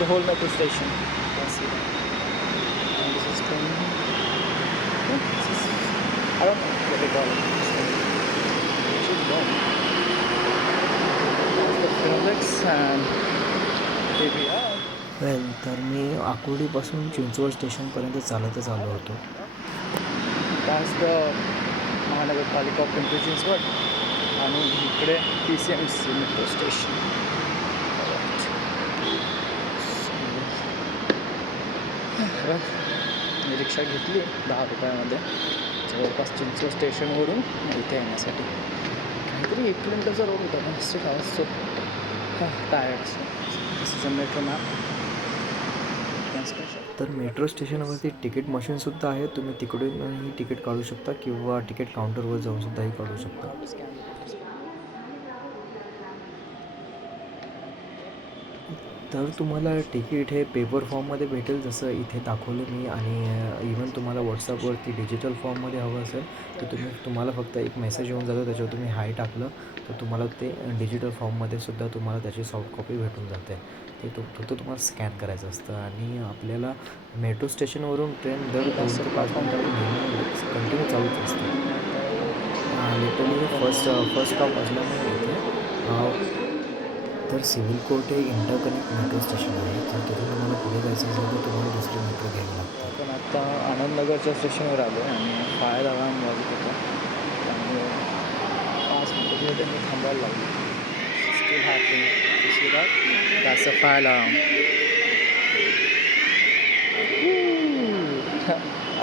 the whole metro station. You can see that. And this is train. Yeah, this is, I don't know what they call it. It should go. That's the Phoenix and here we are. वेल तर मी आकुर्डीपासून चिंचवड स्टेशनपर्यंत चालतच आलो होतो. That's the महानगरपालिका पिंपरी चिंचवड आणि इकडे PCMC metro station. मी रिक्षा घेतली 10 रुपयामध्ये जवळपास चिंचवड स्टेशनवरून इथे येण्यासाठी. काहीतरी 1 किलोमीटरचा रोड होता पण स्टिल आवाज so tired. This is a metro map. तर मेट्रो स्टेशनवरती तिकीट मशीनसुद्धा आहे. तुम्ही तिकडूनही तिकीट काढू शकता किंवा तिकीट काउंटरवर जाऊनसुद्धाही काढू शकता. तर तुम्हाला तिकीट हे पेपर फॉर्ममध्ये भेटेल जसं इथे दाखवलं मी, आणि इवन तुम्हाला व्हॉट्सअपवरती डिजिटल फॉर्ममध्ये हवं असेल तर तुम्हाला फक्त एक मेसेज येऊन जातो, त्याच्यावर तुम्ही हाय टाकलं तर तुम्हाला ते डिजिटल फॉर्ममध्ये सुद्धा तुम्हाला त्याची सॉफ्ट कॉपी भेटून जाते. ते फक्त तुम्हाला स्कॅन करायचं असतं. आणि आपल्याला मेट्रो स्टेशनवरून ट्रेन दर 2 ते 5 मिनिटांनी कंटिन्यू चालूच असते. लिटरली फर्स्ट स्टॉप असल्यामुळे इथे तर सिव्हिल कोर्ट हे इंटरकनेक्ट मेट्रो स्टेशन आहे. तर तिथून तुम्हाला पुढे जायचं असेल तर तुम्हाला दुसरी मेट्रो घ्यावी लागते. पण आता आनंदनगरच्या स्टेशनवर आलो आहे आणि फायर अलार्म वाजत होता त्यामुळे 5 मिनिटं त्यांनी थांबायला लागलं. Still happening. That's a fire alarm.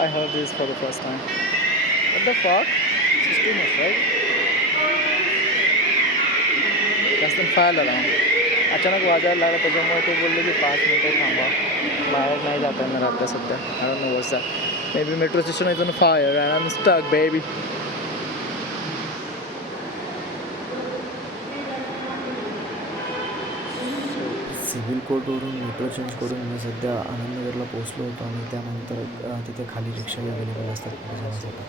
I heard this for the first time. What the fuck? This is too much, right? That's the fire alarm. अचानक वाजायला लागला त्याच्यामुळे ते बोलले की 5 मिनिटं थांबा. बाहेर नाही जाता येणार आता सध्या. I don't know what's that. Maybe metro station is on fire and I'm stuck, baby. Civil कोर्टवरून मेट्रो चेंज करून मी सध्या आनंदनगरला पोचलो होतो आणि त्यानंतर तिथे खाली रिक्षाही अवेलेबल असतात पुढे जाण्यासाठी.